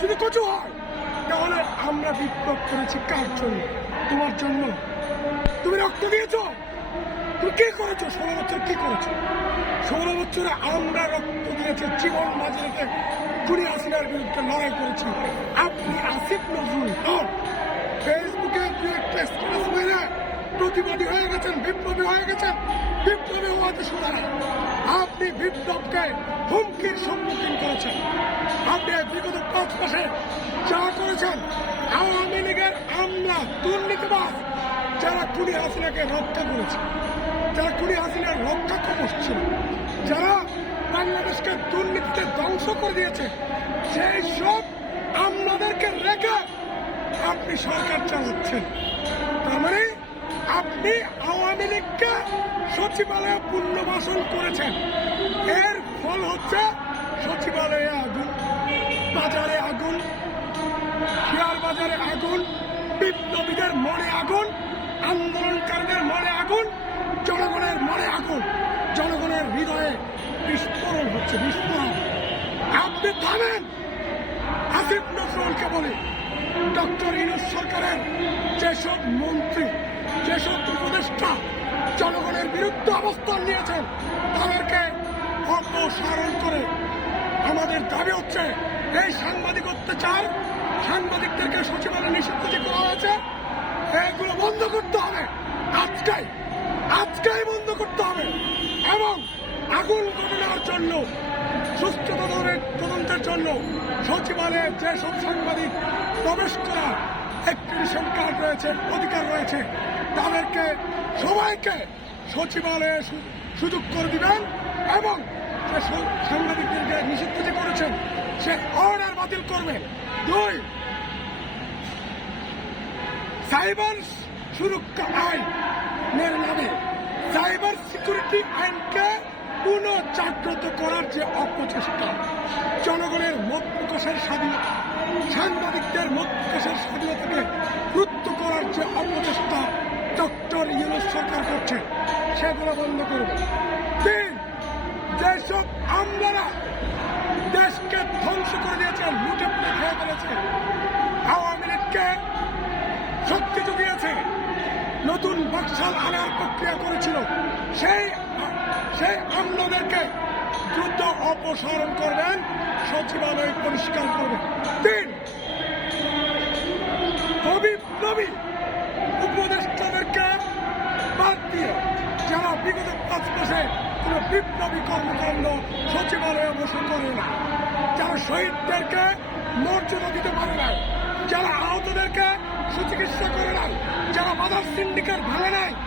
যদি কচু হয় তাহলে আমরা বিপ্লব করেছি কার জন্য? তোমার জন্য। তুমি রক্ত দিয়েছ, তুমি কি করেছো? 16 বছর কি করেছো? 16 বছরে আমরা রক্ত দিয়েছি, জীবন মাঝে রেখে খুনি হাসিনার বিরুদ্ধে লড়াই করেছি। আপনি আসিফ নজরুল হন, ফেসবুকে প্রতিবাদী হয়ে গেছেন, বিপ্লবী হয়ে গেছেন। বিপ্লবী হওয়াতে শোনা না, আপনি বিপ্লবকে হুমকির সম্মুখীন করেছেন। আপনি বিগত 5 মাসে যা করেছেন, আওয়ামী লীগের আমলা দুর্নীতিবাজ যারা খুনি হাসিনাকে রক্ষা করেছে, যারা খুনি হাসিনার রক্ষা কবচ ছিল, যারা বাংলাদেশকে দুর্নীতিতে ধ্বংস করে দিয়েছে, সেই সব আমলাদেরকে রেখে আপনি সরকার চালাচ্ছেন। তার মানে আপনি আওয়ামী লীগকে সচিবালয়ে পুনর্বাসন করেছেন। এর ফল হচ্ছে সচিবালয়ে আগুন, বাজারে আগুন, শেয়ার বাজারে আগুন, বিপ্লবীদের মনে আগুন, আন্দোলনকারীদের মনে আগুন, জনগণের মনে আগুন, জনগণের হৃদয়ে বিস্ফোরণ হচ্ছে, বিস্ফোরণ। আপনি থামেন। আসিফ নজরুলকে বলে ডক্টর ইউনূস সরকারের যেসব মন্ত্রী, যেসব উপদেষ্টা জনগণের বিরুদ্ধে অবস্থান নিয়েছেন তাদেরকে অপসারণ করে আমাদের দাবি হচ্ছে এই সাংবাদিক অত্যাচার, সাংবাদিকদেরকে সচিবালয়ে নিষিদ্ধ যে করা হয়েছে এগুলো বন্ধ করতে হবে। আজকেই বন্ধ করতে হবে এবং আগুন ঘটনার জন্য সুষ্ঠু তদন্তের জন্য সচিবালয়ে যেসব সাংবাদিক প্রবেশ করার অ্যাক্টিভিশন কার্ড রয়েছে, অধিকার রয়েছে, তাদেরকে সবাইকে সচিবালয়ে সুযোগ করে দিবেন এবং যে সাংবাদিকদেরকে নিষিদ্ধ যে করেছেন সে অর্ডার বাতিল করবেন। 2, সাইবার সুরক্ষা আইনের নামে সাইবার সিকিউরিটি আইনকে পুনঃজাগ্রত করার যে অপচেষ্টা, জনগণের মত প্রকাশের স্বাধীনতা, সাংবাদিকদের মত প্রকাশের স্বাধীনতাকে রুদ্ধ করার যে অপচেষ্টা ডক্টর ইউনূস সরকার করছে সেগুলো বন্ধ করবে। 3, যেসব আমলারা দেশকে ধ্বংস করে দিয়েছে, লুটে পুটে খেয়ে ফেলেছে, আওয়ামী লীগকে শক্তি জুগিয়েছে, নতুন বাকশাল আনার প্রক্রিয়া করেছিল, সেই আমলাদেরকে দ্রুত অপসারণ করবেন, সচিবালয় পরিষ্কার করবেন। 3, বিপ্লবী উপদেষ্টাদেরকে বাদ দিয়ে যারা বিগত 5 মাসে কোন বিপ্লবী কর্মকাণ্ড সচিবালয়ে বসে করে না, যারা শহীদদেরকে মর্যাদা দিতে পারে নাই, যারা আহতদেরকে সুচিকিৎসা করে নাই, যারা বাধার সিন্ডিকেট ভাঙে নাই,